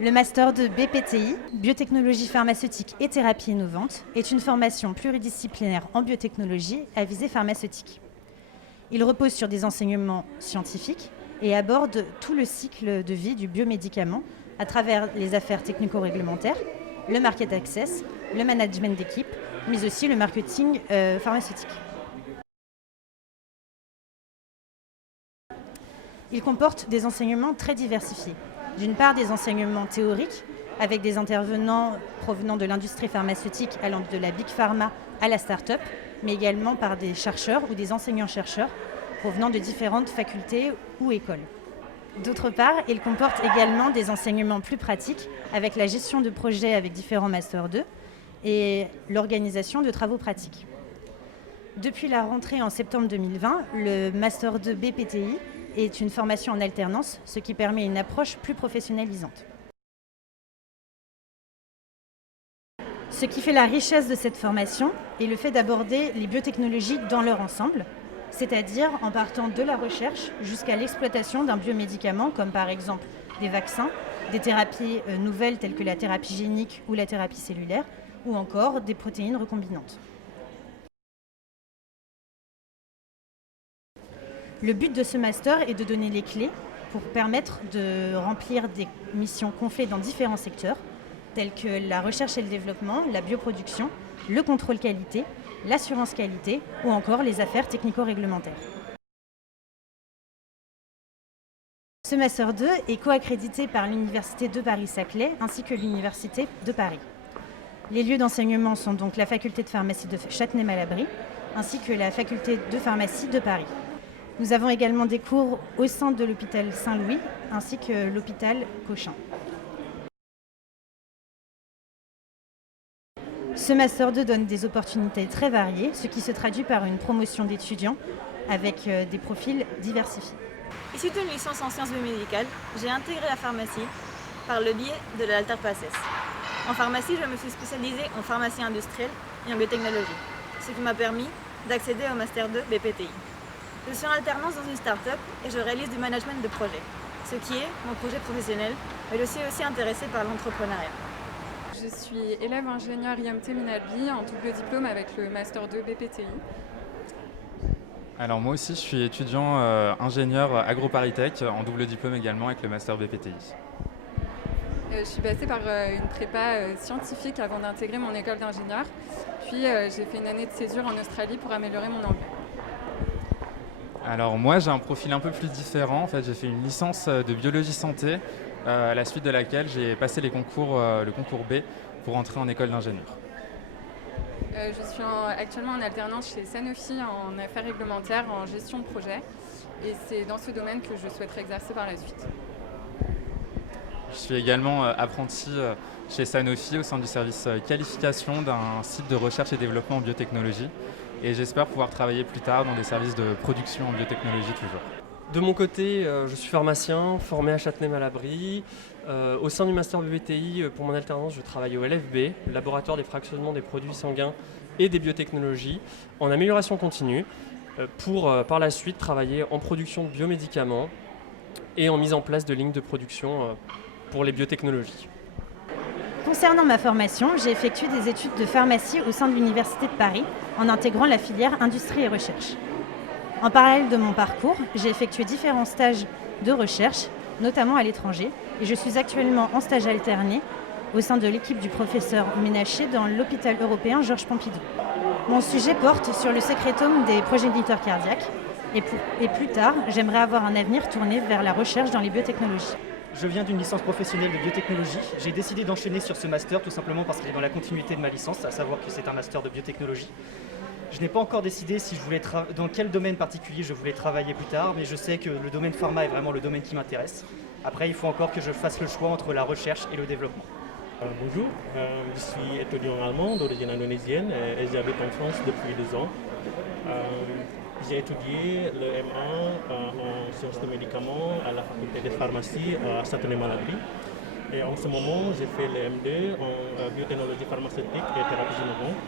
Le master de BPTI, biotechnologie pharmaceutique et thérapie innovante, est une formation pluridisciplinaire en biotechnologie à visée pharmaceutique. Il repose sur des enseignements scientifiques et aborde tout le cycle de vie du biomédicament à travers les affaires technico-réglementaires, le market access, le management d'équipe, mais aussi le marketing pharmaceutique. Il comporte des enseignements très diversifiés. D'une part, des enseignements théoriques, avec des intervenants provenant de l'industrie pharmaceutique allant de la Big Pharma à la start-up, mais également par des chercheurs ou des enseignants-chercheurs provenant de différentes facultés ou écoles. D'autre part, il comporte également des enseignements plus pratiques, avec la gestion de projets avec différents Master 2 et l'organisation de travaux pratiques. Depuis la rentrée en septembre 2020, le Master 2 BPTI est une formation en alternance, ce qui permet une approche plus professionnalisante. Ce qui fait la richesse de cette formation est le fait d'aborder les biotechnologies dans leur ensemble, c'est-à-dire en partant de la recherche jusqu'à l'exploitation d'un biomédicament, comme par exemple des vaccins, des thérapies nouvelles telles que la thérapie génique ou la thérapie cellulaire, ou encore des protéines recombinantes. Le but de ce master est de donner les clés pour permettre de remplir des missions qu'on fait dans différents secteurs, tels que la recherche et le développement, la bioproduction, le contrôle qualité, l'assurance qualité ou encore les affaires technico-réglementaires. Ce Master 2 est co-accrédité par l'Université de Paris-Saclay ainsi que l'Université de Paris. Les lieux d'enseignement sont donc la faculté de pharmacie de Châtenay-Malabry ainsi que la faculté de pharmacie de Paris. Nous avons également des cours au sein de l'hôpital Saint-Louis ainsi que l'hôpital Cochin. Ce Master 2 donne des opportunités très variées, ce qui se traduit par une promotion d'étudiants avec des profils diversifiés. Issue d'une licence en sciences biomédicales, j'ai intégré la pharmacie par le biais de l'Alter-Passes. En pharmacie, je me suis spécialisée en pharmacie industrielle et en biotechnologie, ce qui m'a permis d'accéder au Master 2 BPTI. Je suis en alternance dans une start-up et je réalise du management de projet, ce qui est mon projet professionnel, mais je suis aussi intéressée par l'entrepreneuriat. Je suis élève ingénieur IMT Minalbi en double diplôme avec le Master 2 BPTI. Alors moi aussi je suis étudiant ingénieur AgroParisTech en double diplôme également avec le Master BPTI. Je suis passée par une prépa scientifique avant d'intégrer mon école d'ingénieur. Puis j'ai fait une année de césure en Australie pour améliorer mon anglais. Alors moi j'ai un profil un peu plus différent. En fait, j'ai fait une licence de biologie santé à la suite de laquelle j'ai passé le concours B pour entrer en école d'ingénieur. Je suis actuellement en alternance chez Sanofi en affaires réglementaires, en gestion de projet. Et c'est dans ce domaine que je souhaiterais exercer par la suite. Je suis également apprenti chez Sanofi au sein du service qualification d'un site de recherche et développement en biotechnologie. Et j'espère pouvoir travailler plus tard dans des services de production en biotechnologie toujours. De mon côté, je suis pharmacien, formé à Châtenay-Malabry. Au sein du Master BPTI, pour mon alternance, je travaille au LFB, le laboratoire des fractionnements des produits sanguins et des biotechnologies, en amélioration continue, pour par la suite travailler en production de biomédicaments et en mise en place de lignes de production pour les biotechnologies. Concernant ma formation, j'ai effectué des études de pharmacie au sein de l'Université de Paris en intégrant la filière industrie et recherche. En parallèle de mon parcours, j'ai effectué différents stages de recherche, notamment à l'étranger, et je suis actuellement en stage alterné au sein de l'équipe du professeur Ménaché dans l'hôpital européen Georges Pompidou. Mon sujet porte sur le sécrétome des progéniteurs cardiaques, et plus tard, j'aimerais avoir un avenir tourné vers la recherche dans les biotechnologies. Je viens d'une licence professionnelle de biotechnologie. J'ai décidé d'enchaîner sur ce master tout simplement parce qu'il est dans la continuité de ma licence, à savoir que c'est un master de biotechnologie. Je n'ai pas encore décidé si je voulais dans quel domaine particulier je voulais travailler plus tard, mais je sais que le domaine pharma est vraiment le domaine qui m'intéresse. Après, il faut encore que je fasse le choix entre la recherche et le développement. Bonjour, je suis étudiant allemand d'origine indonésienne et j'habite en France depuis 2 ans. J'ai étudié le M1 en sciences de médicaments à la faculté de pharmacie à Châtenay-Malabry. Et en ce moment, j'ai fait le M2 en biotechnologie pharmaceutique et thérapie innovante